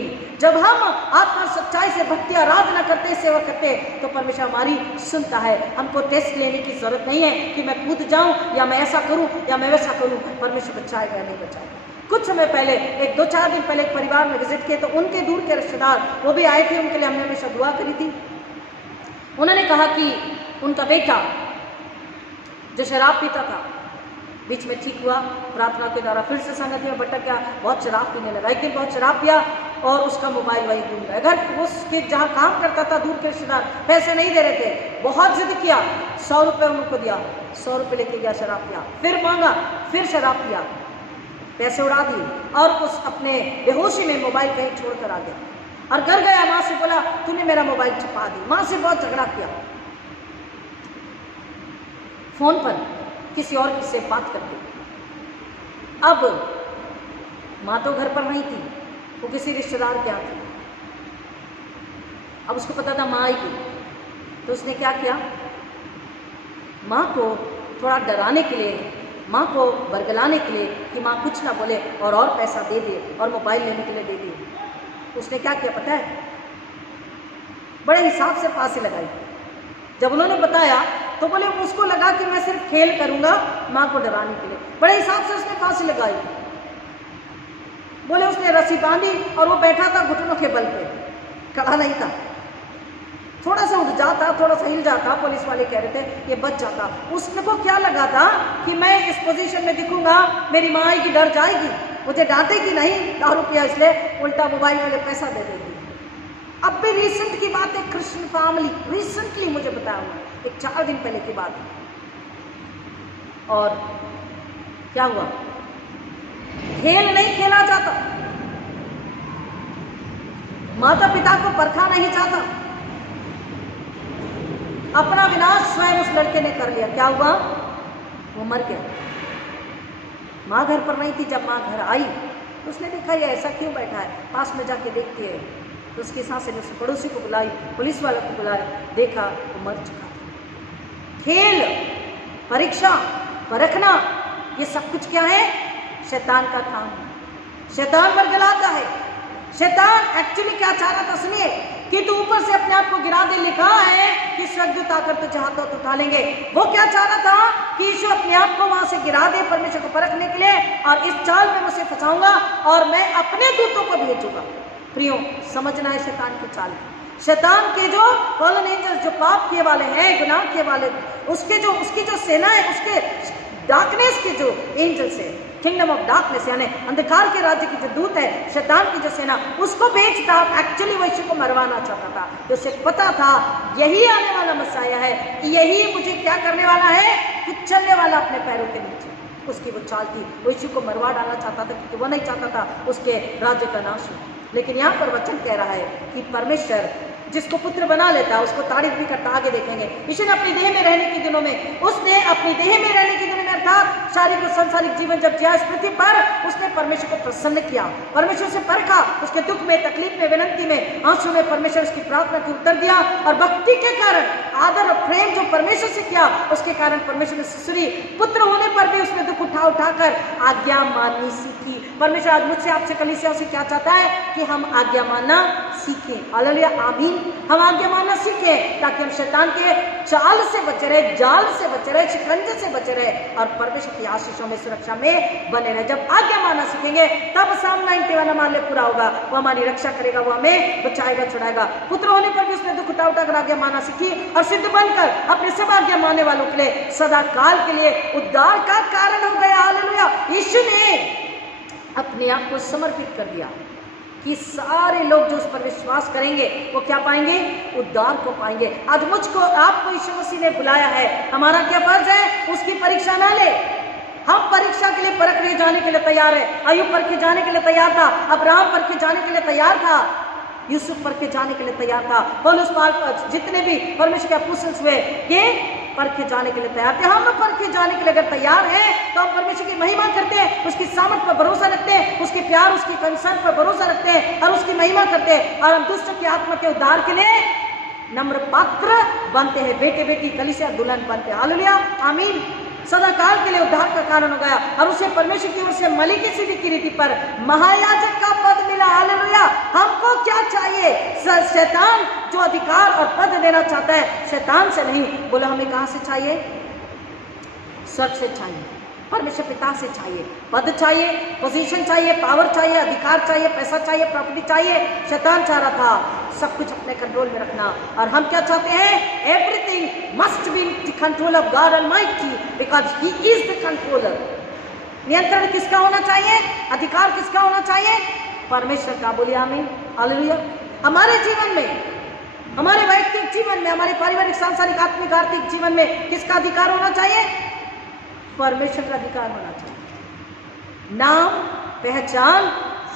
जब हम आत्मा सच्चाई से भक्ति आराधना करते, सेवा करते, तो परमेश्वर हमारी सुनता है। हमको टेस्ट लेने की जरूरत नहीं है कि मैं कूद जाऊं या मैं ऐसा करूं या मैं वैसा करूं। परमेश्वर बचाएगा नहीं बचाएगा। कुछ समय पहले, एक 2-4 दिन पहले एक परिवार में विजिट किए, तो उनके दूर के रिश्तेदार वो भी आए थे, उनके लिए हमने हमेशा दुआ करी थी। उन्होंने कहा कि उनका बेटा जो शराब पीता था, बीच में ठीक हुआ, प्रार्थना के द्वारा फिर से संगति में भटक गया, बहुत शराब पीने लगा। एक दिन बहुत शराब पिया और उसका मोबाइल वही घूम गया। घर उसके जहाँ काम करता था, दूर के रिश्तेदार पैसे नहीं दे रहे थे, बहुत जिद किया, 100 रुपये उनको दिया, 100 रुपये लेके गया, शराब पिया, फिर मांगा, फिर शराब पिया, पैसे उड़ा दिए और उस अपने बेहोशी में मोबाइल कहीं छोड़कर आ गया। और घर गया, माँ से बोला तूने मेरा मोबाइल छिपा दी। माँ से बहुत झगड़ा किया, फोन पर किसी और से बात करके। अब माँ तो घर पर नहीं थी, वो किसी रिश्तेदार के यहाँ थी। अब उसको पता था माँ आएगी, तो उसने क्या किया, माँ को थोड़ा डराने के लिए, माँ को बरगलाने के लिए कि माँ कुछ ना बोले, और पैसा दे दिए और मोबाइल लेने के लिए दे दिए। उसने क्या किया पता है? बड़े हिसाब से फांसी लगाई। जब उन्होंने बताया तो बोले उसको लगा कि मैं सिर्फ खेल करूंगा माँ को डराने के लिए। बड़े हिसाब से उसने फांसी लगाई। बोले उसने रस्सी बांधी और वो बैठा था घुटनों के बल पे, खड़ा नहीं था, थोड़ा सा उठ जाता, थोड़ा सा हिल जाता, पुलिस वाले कह रहे थे ये बच जाता। उसको क्या लगा था कि मैं इस पोजीशन में दिखूंगा, मेरी माँ आएगी, डर जाएगी, मुझे डांटेगी नहीं, दारू पिया इसलिए, उल्टा मोबाइल वाले पैसा दे देगी। अब भी रिसेंट की बात है, क्रिश्चियन फैमिली रिसेंटली मुझे बताया हुआ, एक 4 दिन पहले की बात है। और क्या हुआ, खेल नहीं खेला जाता, माता पिता को परखा नहीं चाहता, अपना विनाश स्वयं उस लड़के ने कर लिया। क्या हुआ, वो मर गया। माँ घर पर नहीं थी। जब माँ घर आई तो उसने देखा ये ऐसा क्यों बैठा है, पास में जाके देखती है तो उसकी सांसें ने उस पड़ोसी को बुलाई, पुलिस वालों को बुलाया, देखा वो मर चुका था। खेल, परीक्षा, परखना, ये सब कुछ क्या है, शैतान का काम है। शैतान बरगलाता है। शैतान एक्चुअली क्या चाह रहा था, सुनिए, कि तू ऊपर से अपने आप को गिरा दे। लिखा है कि स्वर्गदूत आकर तुझे हाथों तो उठा लेंगे। वो क्या चाह रहा था कि यीशु अपने आप को वहां से गिरा दे परमेश्वर को परखने के लिए, और इस चाल में उसे फंसाऊंगा और मैं अपने दूतों को भेजूंगा। प्रियो, समझना है शैतान की चाल। शैतान के जो फॉलन एंजल्स, जो पाप किए वाले हैं, गुनाह किए वाले, उसकी जो सेना है, उसके डार्कनेस के जो एंजल्स है, किंगडम ऑफ डार्कनेस यानी अंधकार के राज्य की जो दूत है, शैतान की जो सेना, उसको भेजता। एक्चुअली वो यीशु को मरवाना चाहता था। तो उसे पता था यही आने वाला मसाया है, यही मुझे क्या करने वाला है, कुचलने वाला अपने पैरों के नीचे। उसकी वो चाल थी, वो यीशु को मरवा डालना चाहता था, क्योंकि वो नहीं चाहता था उसके राज्य का नाश हो। लेकिन यहाँ पर वचन कह रहा है कि परमेश्वर जिसको पुत्र बना लेता है उसको तारीफ भी करता। आगे देखेंगे, यीशु ने अपनी देह में रहने के दिनों में, उसने अपनी देह में रहने के दिनों में अर्थात शारीरिक और सांसारिक जीवन जब जिया इस पृथ्वी पर, उसने परमेश्वर को प्रसन्न किया, परमेश्वर से परखा, उसके दुख में, तकलीफ में, विनती में, आंसू में परमेश्वर उसकी प्रार्थना की उत्तर दिया। और भक्ति के कारण, आदर और प्रेम जो परमेश्वर से किया, उसके कारण परमेश्वर ने सुनी। पुत्र होने पर भी उसने दुख उठा उठाकर आज्ञा माननी सीखी। परमेश्वर आज मुझसे, आपसे, कलीसिया से क्या चाहता है कि हम आज्ञा मानना सीखें। हालेलुया, आमीन। हम आज्ञा मानना सीखें ताकि हम शैतान के चाल से बचे रहे, जाल से बचे रहे, शिकंजे से बचे रहे और परमेश्वर की आशीषों में, सुरक्षा में बने रहे। जब आज्ञा मानना सीखेंगे तब साम 91 हमारे लिए पूरा होगा। वो हमारी रक्षा करेगा, वो हमें बचाएगा, छुड़ाएगा। पुत्र होने पर भी उसने दुख उठा उठाकर आज्ञा मानना सीखी और सिद्ध बनकर अपने सब आज्ञा मानने वालों के लिए सदा काल के लिए उद्धार का कारण हो गया। हालेलुया। यीशु ने अपने आप को समर्पित कर दिया कि सारे लोग जो उस पर विश्वास करेंगे वो क्या पाएंगे, उद्धार को पाएंगे। आज मुझको, आपको यीशु मसीह ने बुलाया है, हमारा क्या फर्ज है, उसकी परीक्षा ना ले। हम परीक्षा के लिए परखने जाने के लिए तैयार है। अय्यूब परखे जाने के लिए तैयार था, अब्राहम परखे जाने के लिए तैयार था, यूसुफ परखे जाने के लिए तैयार था, पौलुस जितने भी परमेश्वर के अपोस्टल्स हुए ये परखे जाने के लिए तैयार थे। हम परखे जाने के लिए अगर तैयार हैं तो हम परमेश्वर की महिमा करते हैं, उसकी सामर्थ पर भरोसा रखते हैं, उसके प्यार उसकी कंसर्न पर भरोसा रखते हैं और उसकी महिमा करते हैं, और हम दुष्ट की आत्मा के उद्धार के लिए नम्र पात्र बनते हैं, बेटे बेटी कलीसिया दुल्हन बनते हैं। हालेलुया, आमीन। सदा काल के लिए उद्धार का कारण हो गया और उसे परमेश्वर की ओर से मलिकी की रीति पर महायाजक का पद मिला। हालेलुया। हमको क्या चाहिए? शैतान जो अधिकार और पद देना चाहता है, शैतान से नहीं। बोलो हमें कहां से चाहिए? स्वर्ग से चाहिए, परमेश्वर पिता से चाहिए। पद चाहिए, पोजीशन चाहिए, पावर चाहिए, अधिकार चाहिए, पैसा चाहिए, प्रॉपर्टी चाहिए। शैतान चाह रहा था सब कुछ अपने कंट्रोल में रखना, और हम क्या चाहते हैं? Everything must be in the control of God almighty because he is the controller. नियंत्रण किसका होना चाहिए? अधिकार किसका होना चाहिए? परमेश्वर का। बोलिए आमीन, हालेलुया। हमारे जीवन में, हमारे वैयक्तिक जीवन में, हमारे पारिवारिक, सांसारिक, आत्मिक, आर्थिक जीवन में किसका अधिकार होना चाहिए? परमेश्वर का अधिकार होना चाहिए। नाम, पहचान,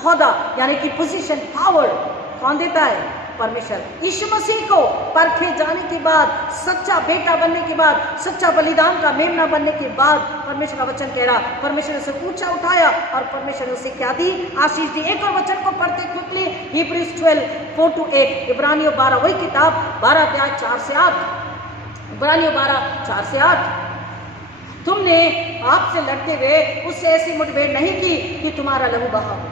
होदा यानी कि पोजीशन, पावर कौन देता है? परमेश्वर। यीशु मसीह को परखे जाने के बाद, सच्चा बेटा बनने के बाद, सच्चा बलिदान का मेमना बनने के बाद परमेश्वर का वचन कह रहा, परमेश्वर ने उसे ऊंचा उठाया और परमेश्वर ने उसे क्या दी? आशीष दी। एक और वचन को पढ़ते क्विकली, हिब्रूज 12:4-8, इब्रानियों 12, वही किताब 12 अध्याय 4 से 8, इब्रानियों 12 4 से 8। तुमने आपसे लड़ते हुए उससे ऐसी मुठभेड़ नहीं की कि तुम्हारा लहू बहा हो,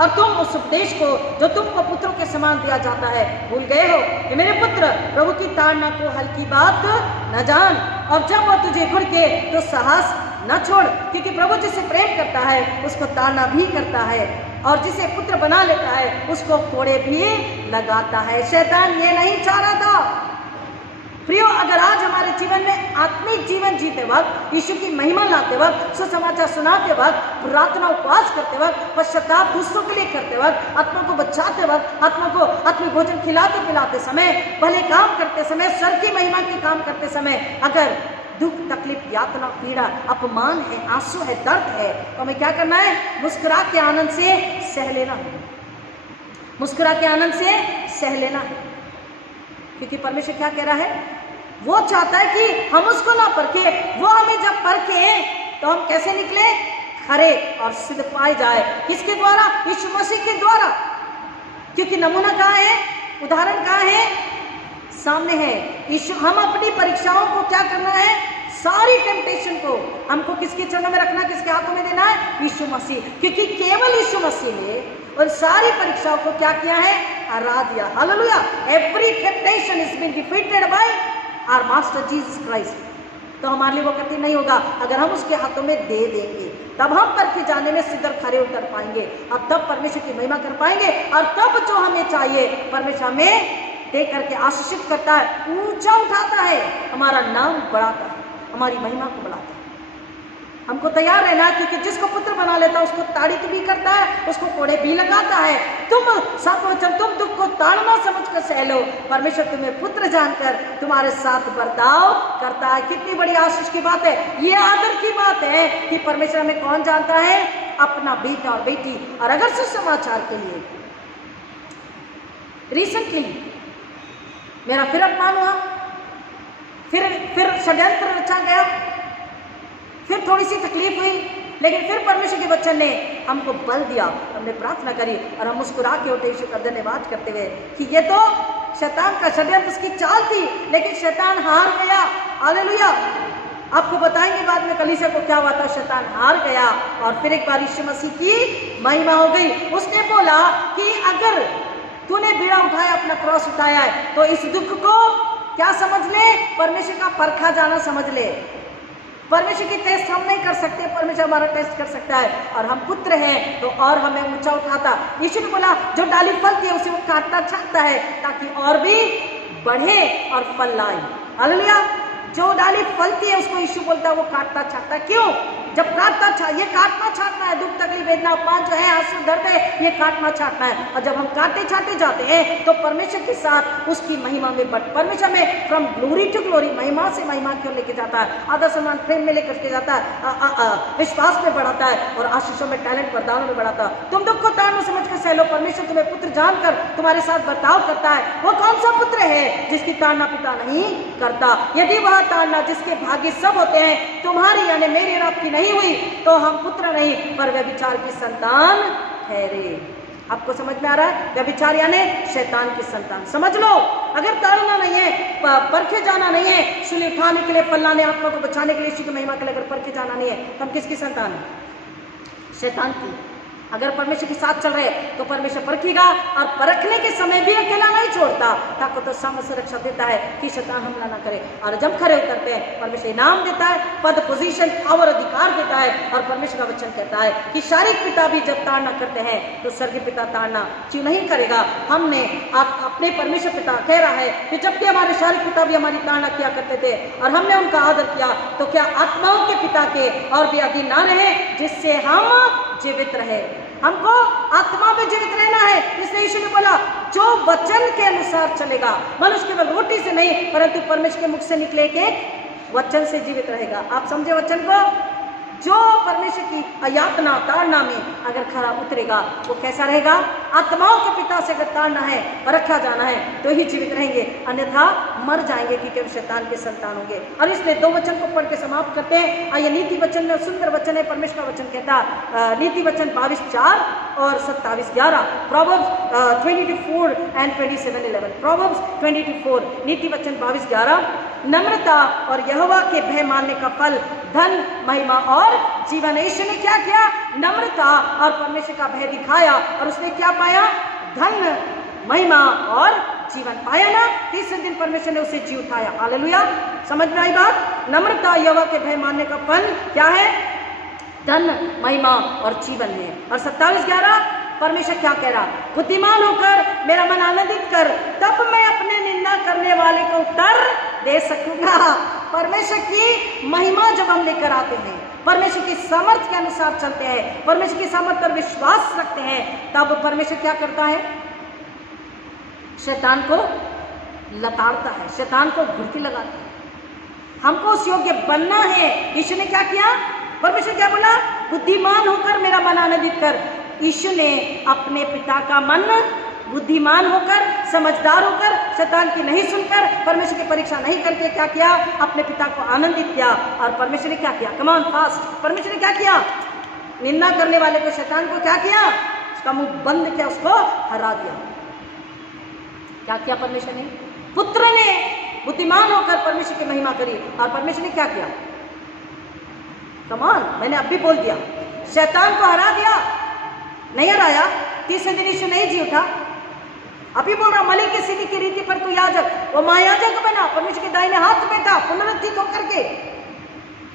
और तुम उस उपदेश को जो तुमको पुत्रों के समान दिया जाता है भूल गए हो कि मेरे पुत्र, प्रभु की ताड़ना को हल्की बात न जान, और जब वह तुझे घुड़के तो साहस न छोड़, क्योंकि प्रभु जिसे प्रेम करता है उसको ताड़ना भी करता है, और जिसे पुत्र बना लेता है उसको कोड़े भी लगाता है। शैतान ये नहीं चाह रहा था। प्रियो, अगर आज हमारे जीवन में आत्मिक जीवन जीते वक्त, यीशु की महिमा लाते वक्त, सुसमाचार सुनाते वक्त, प्रार्थना उपवास करते वक्त, पश्चाताप दूसरों के लिए करते वक्त, आत्मा को बचाते वक्त, आत्मा को आत्मिक भोजन खिलाते पिलाते समय, भले काम करते समय, स्वर्ग की महिमा के काम करते समय अगर दुख, तकलीफ, यातना, पीड़ा, अपमान है, आंसू है, दर्द है, तो हमें क्या करना है? मुस्कुरा के आनंद से सह लेना है। मुस्कुरा के आनंद से सह लेना है, क्योंकि परमेश्वर क्या कह रहा है? वो चाहता है कि हम उसको ना परखे, वो हमें जब परखे तो हम कैसे निकले? खरे और सिद्ध पाए जाए। किसके द्वारा? यीशु मसीह के द्वारा। क्योंकि नमूना कहाँ है? उदाहरण कहाँ है? सामने है। यीशु, हम अपनी परीक्षाओं को क्या करना है? सारी टेम्पटेशन को हमको किसके चरणों में रखना, किसके हाथों में देना है? यीशु मसीह। क्योंकि केवल यीशु मसीह ने और सारी परीक्षाओं को क्या किया है? हरा दिया। Hallelujah. Every temptation is been defeated by our master Jesus Christ. तो हमारे लिए वो कठिन नहीं होगा अगर हम उसके हाथों में दे देंगे, तब हम परखे जाने में सिद्ध खरे उतर पाएंगे, और तब परमेश्वर की महिमा कर पाएंगे, और तब जो हमें चाहिए परमेश्वर हमें दे करके आशीषित करता है, ऊंचा उठाता है, हमारा नाम बढ़ाता है, हमारी महिमा को बढ़ाता है। हमको तैयार रहना, क्योंकि जिसको पुत्र बना लेता है उसको ताड़ित भी करता है, उसको कोड़े भी लगाता है। तुम सातवचन, तुम दुख को ताड़ना समझकर सह लो, परमेश्वर तुम्हें पुत्र जानकर तुम्हारे साथ बर्ताव करता है। कितनी बड़ी आशीष की बात है, ये आदर की बात है कि परमेश्वर हमें कौन जानता है? अपना बेटा और बेटी। और अगर सुसमाचार के लिए रिसेंटली मेरा फिर अपमान हुआ, फिर षड्यंत्र रचा गया, फिर थोड़ी सी तकलीफ हुई, लेकिन फिर परमेश्वर के वचन ने हमको बल दिया, हमने प्रार्थना करी और हम मुस्कुरा के उठे ईश्वर का धन्यवाद करते हुए कि ये तो शैतान का षड्यंत्र, उसकी चाल थी, लेकिन शैतान हार गया। हालेलुया। आपको बताएंगे बाद में कलीसिया को क्या हुआ था। शैतान हार गया और फिर एक बार यीशु मसीह की महिमा हो गई। उसने बोला कि अगर तूने बीड़ा उठाया, अपना क्रॉस उठाया है, तो इस दुख को क्या समझ ले? परमेश्वर का परखा जाना समझ ले। परमेश्वर की टेस्ट हम नहीं कर सकते, परमेश्वर हमारा टेस्ट कर सकता है, और हम पुत्र हैं तो और हमें ऊंचा उठाता। यीशु ने बोला जो डाली फलती है उसे वो काटना चाहता है ताकि और भी बढ़े और फल लाए। हालेलुया। जो डाली फलती है उसको यीशु बोलता है वो काटना चाहता है। क्यों? जब ये काटना छाटना है, दुख तकलीफ वेदना अपमान जो है, आंसू दर्द है, ये काटना छाटना है। और जब हम काटे छाटे जाते हैं तो परमेश्वर के साथ उसकी महिमा में परमेश्वर में फ्रॉम ग्लोरी टू ग्लोरी, महिमा से महिमा की ओर लेके जाता है, आदर सम्मान प्रेम में लेकर के जाता है, विश्वास में बढ़ाता है और आशीषों में, टैलेंट वरदानों में बढ़ाता है। तुम दुख को ताड़ना समझ कर सह लो, परमेश्वर तुम्हें पुत्र जानकर तुम्हारे साथ बर्ताव करता है। वो कौन सा पुत्र है जिसकी ताड़ना पिता नहीं करता? यदि वह ताड़ना जिसके भाग्य सब होते हैं तुम्हारी यानी मेरी और आपकी नहीं हुई तो हम पुत्र नहीं पर व्यभिचार की संतान ठहरे। आपको समझ में आ रहा है? व्यभिचार यानी शैतान की संतान। समझ लो, अगर ताड़ना नहीं है, परखे जाना नहीं है, सूली उठाने के लिए, फलाने आत्मा को बचाने के लिए, यीशु की महिमा के लिए अगर परखे जाना नहीं है तो हम किसकी संतान है? शैतान की। अगर परमेश्वर के साथ चल रहे तो परमेश्वर परखेगा और परखने के समय भी अकेला नहीं छोड़ता, ताकि तो सामने से रक्षा देता है कि शैतान हमला ना करे। और जब खड़े उतरते हैं परमेश्वर इनाम देता है, पद, पोजीशन, पावर, अधिकार देता है। और परमेश्वर का वचन कहता है कि शारीरिक पिता भी जब ताड़ना करते हैं तो स्वर्गीय पिता ताड़ना क्यों नहीं करेगा? हमने अपने परमेश्वर पिता कह रहा है कि जबकि हमारे शारीरिक पिता भी हमारी ताड़ना किया करते थे और हमने उनका आदर किया, तो क्या आत्माओं के पिता के और भी अधीन ना रहे जिससे हम जीवित रहे? हमको आत्मा में जीवित रहना है। इसलिए यीशु ने बोला जो वचन के अनुसार चलेगा, मनुष्य केवल रोटी से नहीं परंतु परमेश्वर के मुख से निकले एक वचन से जीवित रहेगा। आप समझे वचन को? जो परमेश्वर की यातना ताड़ना में अगर खरा उतरेगा वो कैसा रहेगा? आत्माओं के पिता से अगर ताड़ना है, परखा जाना है तो ही जीवित रहेंगे, अन्यथा मर जाएंगे क्योंकि हम शैतान के संतान होंगे। और इसलिए दो वचन को पढ़ के समाप्त करते हैं। आइए, नीति वचन में सुंदर वचन है, परमेश्वर का वचन कहता, नीति वचन 22:4 और 27:11, प्रोवर्ब्स 22:4 एंड 27:11, प्रोवर्ब्स 22:4, नीति वचन 22:11, नम्रता और यहोवा के भय मानने का फल धन, महिमा और जीवन। यीशु ने क्या किया? नम्रता और परमेश्वर का भय दिखाया और उसने क्या पाया? धन, महिमा और जीवन पाया ना। तीसरे दिन परमेश्वर ने उसे जी उठाया। हालेलुया। समझ में आई बात? नम्रता, यहोवा के भय मानने का फल क्या है? धन, महिमा और जीवन है। और 27:11 परमेश्वर क्या कह रहा? बुद्धिमान होकर मेरा मन आनंदित कर, तब मैं अपने निंदा करने वाले को उत्तर दे सकूंगा। परमेश्वर की महिमा जब हम लेकर आते हैं, परमेश्वर की सामर्थ्य के अनुसार चलते हैं, परमेश्वर की सामर्थ्य पर विश्वास रखते हैं, तब परमेश्वर क्या करता है? शैतान को लताड़ता है, शैतान को घुड़की लगाता है। हमको उस योग्य बनना है। यीशु ने क्या किया? परमेश्वर क्या बोला? बुद्धिमान होकर मेरा मन आनंदित कर। यीशु ने अपने पिता का मन बुद्धिमान होकर, समझदार होकर, शैतान की नहीं सुनकर, परमेश्वर की परीक्षा नहीं करके क्या किया? अपने पिता को आनंदित किया। और परमेश्वर ने क्या किया? Come on fast. परमेश्वर ने क्या किया? निंदा करने वाले को, शैतान को क्या किया? उसका मुंह बंद किया, उसको हरा दिया। क्या किया परमेश्वर ने? पुत्र ने बुद्धिमान होकर परमेश्वर की महिमा करी। और परमेश्वर ने क्या किया? कम ऑन, मैंने अब भी बोल दिया, शैतान को हरा दिया। नहीं हराया? तीसरे दिन यीशु नहीं जी उठा। अभी बोल रहा, मलिक की सीधी की रीति पर तू याजक, वो महायाजक बना, परमेश्वर के दाहिने हाथ में था पुनरुत्थित होकर के।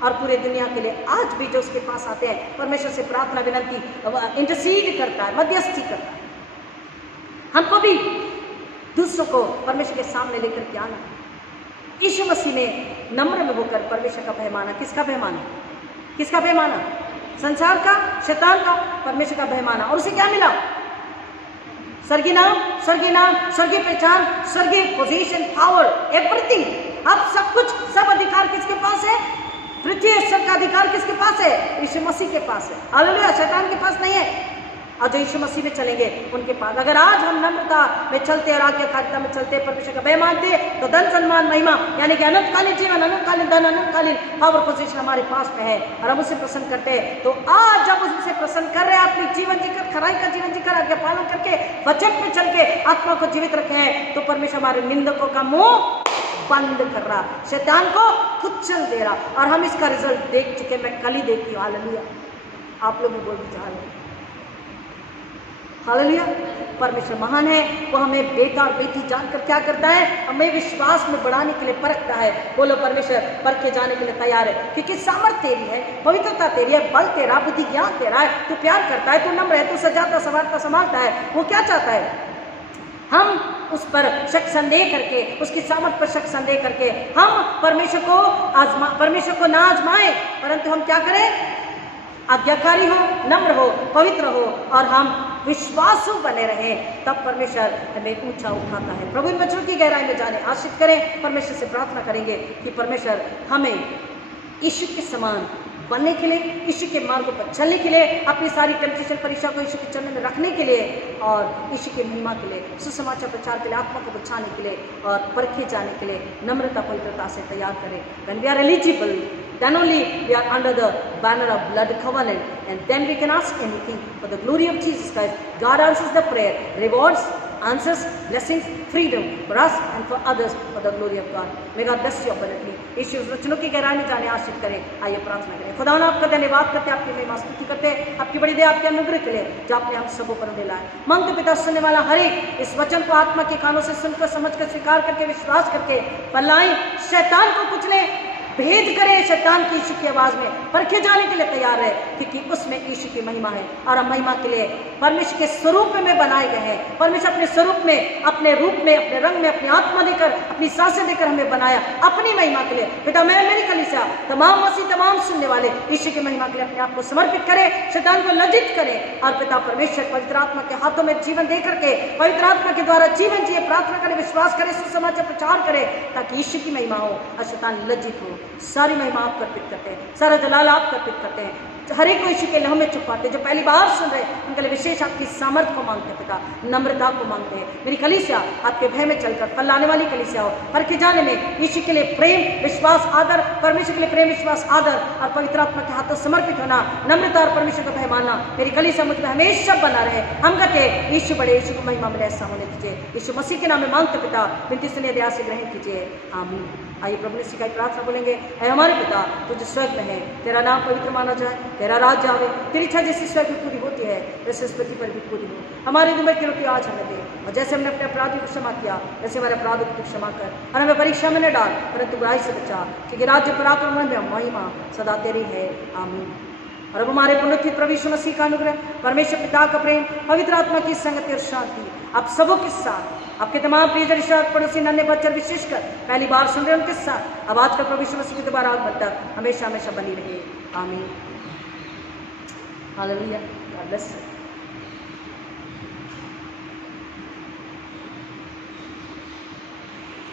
और पूरे दुनिया के लिए आज भी जो उसके पास आते हैं, परमेश्वर से प्रार्थना विनंती, इंटरसीड करता है, मध्यस्थी करता है। हमको भी दूसरों को परमेश्वर के सामने लेकर के आना। यीशु मसीह ने नम्र में होकर परमेश्वर का भय माना। किसका भय माना? किसका भय माना? संसार का, शैतान का, परमेश्वर का भय माना। और उसे क्या मिला? स्वर्गीय नाम, स्वर्गीय नाम, स्वर्गीय पहचान, स्वर्गीय पोजीशन, पावर, एवरीथिंग। अब सब कुछ, सब अधिकार किसके पास है? पृथ्वी और स्वर्ग का अधिकार किसके पास है? यीशु मसीह के पास है। हालेलुया। शैतान के पास नहीं है। और जो यीशु मसीह में चलेंगे उनके पास। अगर आज हम नम्रता में चलते और आज्ञाकारिता में चलते, परमेश्वर का भय मानते, तो धन, सम्मान, महिमा यानी कि अनंतकालीन जीवन, अनंतकालीन धन, अनंतकालीन पावर, पोजीशन हमारे पास में है। और हम उससे प्रसन्न करते हैं। तो आज जब उससे प्रसन्न कर रहे हैं, अपनी जीवन जीकर, खराई का जीवन जीकर, आज्ञा पालन करके, वचन पे चल के आत्मा को जीवित रखे हैं, तो परमेश्वर हमारे निंदकों का मुंह बंद कर रहा, शैतान को कुचल दे रहा। और हम इसका रिजल्ट देख चुके। मैं कल ही देखी हूँ। हालेलुया। आप लोग भी बोल दीजिए हालेलुया। परमेश्वर महान है। वो हमें बेटा और बेटी जानकर क्या करता है? हमें विश्वास में बढ़ाने के लिए परखता है। बोलो, परमेश्वर परखे जाने के लिए तैयार है, क्योंकि सामर्थ तेरी है, पवित्रता तेरी है, बल तेरा, बुद्धि ज्ञान तेरा है। तू प्यार करता है, तू नम्र है, तू सजाता, संवारता, संभालता है। वो क्या चाहता है? हम उस पर शक संदेह करके, उसकी सामर्थ पर शक संदेह करके हम परमेश्वर को ना आजमाएं, परंतु हम क्या करें? आज्ञाकारी हो, नम्र हो, पवित्र हो और हम विश्वासु बने रहें, तब परमेश्वर हमें ऊंचा उठाता है। प्रभु इन वचनों की गहराई में जाने आश्रित करें। परमेश्वर से प्रार्थना करेंगे कि परमेश्वर हमें यीशु के समान बनने के लिए, यीशु के मार्गों पर चलने के लिए, अपनी सारी टेम्पटेशन परीक्षा को यीशु के चरणों में रखने के लिए और यीशु की महिमा के लिए, सुसमाचार प्रचार के लिए, आत्मा को बचाने के लिए और परखे जाने के लिए नम्रता पवित्रता से तैयार करें। When we are eligible, then only we are under the banner of blood covenant, and then we can ask anything for the glory of Jesus Christ. God answers the prayer, rewards, answers, blessings, freedom for us and for others for the glory of God. May God bless you abundantly. यीशु वचनों की गहराई में जाने आश्रित करें। आइए प्रार्थना करें। खुदा आपका धन्यवाद करते, आपकी महिमा स्तुति करते, आपकी बड़ी दया, आपके अनुग्रह के लिए जो आपने हम सबों पर मिला है। मांगते पिता, सुनने वाला हर एक इस वचन को आत्मा के कानों से सुनकर, समझकर, स्वीकार करके, विश्वास करके फैलाएं, शैतान को कुचले, भेद करे, शैतान की यीशु की आवाज में परखे जाने के लिए तैयार है, क्योंकि उसमें यीशु की महिमा है और हम महिमा के लिए परमेश्वर के स्वरूप में बनाए गए हैं। परमेश्वर अपने स्वरूप में, अपने रूप में, अपने रंग में, अपनी आत्मा देकर, अपनी सांसें देकर हमें बनाया अपनी महिमा के लिए। पिता, मैं मेरी कलीसिया, तमाम मसीह, तमाम सुनने वाले यीशु की महिमा के लिए अपने आप को समर्पित करें, शैतान को लज्जित करें और पिता परमेश्वर पवित्र आत्मा के हाथों में जीवन दे करके, पवित्र आत्मा के द्वारा जीवन जिए, प्रार्थना करें, विश्वास करें, सुसमाचार प्रचार करें, ताकि यीशु की महिमा हो और शैतान लज्जित हो। सारी महिमा आप अर्पित करते हैं, सारा जलाल आप अर्पित करते हैं। हर एक को यीशु के लहू में छुपाते, जो पहली बार सुन रहे हैं उनके लिए विशेष आपकी सामर्थ को मांगते हैं पिता, नम्रता को मांगते हैं। मेरी कलीसिया आपके भय में चलकर फैलाने वाली कलीसिया हो, परखे जाने में यीशु के लिए प्रेम, विश्वास, आदर, परमेश्वर के लिए प्रेम, विश्वास, आदर और पवित्र आत्मा के हाथों समर्पित होना, नम्रता और परमेश्वर का भय मानना मेरी कलीसिया मुझ में हमेशा बना रहे। हम कहते हैं यीशु बड़े, यीशु को महिमा मिले, ऐसा होने दीजिए। यीशु मसीह के नाम में मांगते पिता, विनती सुनिए, दया से ग्रहण कीजिए, आमीन। आइए प्रभु ने सिखाई प्रार्थना बोलेंगे। ऐ हमारे पिता जो जो स्वर्ग में है, तेरा नाम पवित्र माना जाए, तेरा राज्य आवे, तेरी इच्छा जैसी स्वर्ग में पूरी होती है वैसे इस पृथ्वी पर भी पूरी हो। हमारी दिन भर की रोटी आज हमें दे, और जैसे हमने अपने अपराधियों को क्षमा किया वैसे हमारे अपराधों को क्षमा कर, और हमें परीक्षा में न डाल परंतु बुराई से बचा, क्योंकि राज्य, पराक्रम, महिमा सदा तेरी है, आमीन। और अब हमारे पुनरुत्थित प्रभु यीशु मसीह का अनुग्रह, परमेश्वर पिता का प्रेम, पवित्र आत्मा की संगति और शांति आप सबों के साथ, आपके तमाम प्रियजन, रिश्तेदार, पड़ोसी, नन्हे बच्चे, विशेषकर पहली बार सुन रहे उनके साथ, अब आज का प्रभु यीशु मसीह के दोबारा आगमन तक हमेशा हमेशा बनी रहे, आमीन। हालेलुया। God bless.